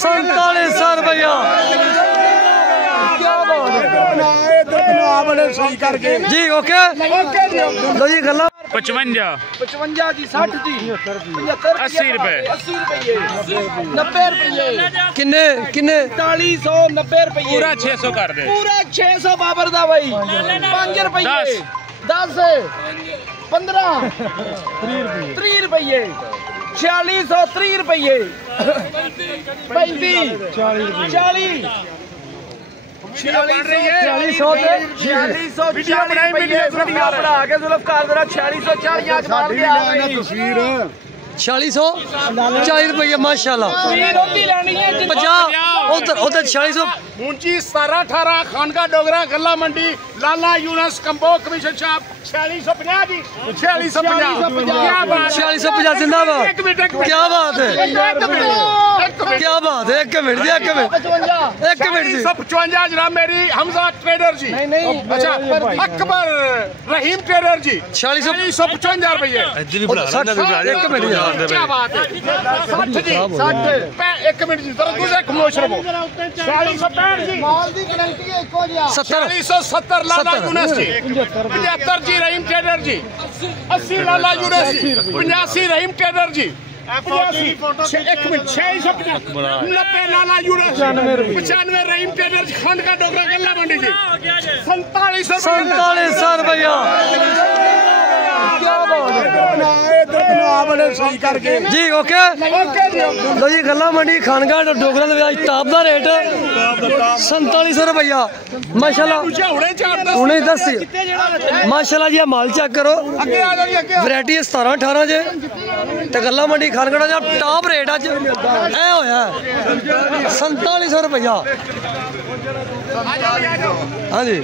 4700 रुपया। जी ओके लो जी गला 55 55 जी 60 जी 80 रुपए 80 रुपये 90 रुपये किन्ने किन्ने 4490 रुपये पूरा 600 कर दे पूरा 600 बाबर दा भाई 5 रुपये 10 15 30 रुपये 4630 रुपये 35 40 4640 रुपये माशाल्लाह 50 उधर उधर 4600 मुंची 17-18 खानका डोगरा गला मंडी लाला यूनस कंबो कमीशन शॉप 4650 जी 4650 क्या बात 4650 जिंदाबाद क्या बात है क्या बात है एक मिनट जी 4655 जनाब मेरी हमजा ट्रेडर जी अच्छा अकबर रहीम ट्रेडर जी 4655 रुपए एक मिनट क्या बात है 60 जी 60 एक मिनट जी जरा दूसरा खामोश रहो 4665 जी माल दी गारंटी है इको जिया 4670 लाला यूनस जी 75 जी रहीम ट्रेडर जी 80 लाला यूनस जी 85 रहीम ट्रेडर जी 85 एक मिनट 650 90 लाला यूनस 95 रहीम ट्रेडर खंड का डोगरा गल्ला मंडी जी 4700 रुपया जी ओके लो जी गला मंडी खानगढ़ डोगरा ताप का रेट 4700 रुपया माशाल्लाह उन्हें दस माशाल्लाह जी माल चेक करो वैरायटी 17-18 जे ते गला मंडी खानगढ़ का टॉप रेट अज ऐ होया 4700 रुपया हाँ जी।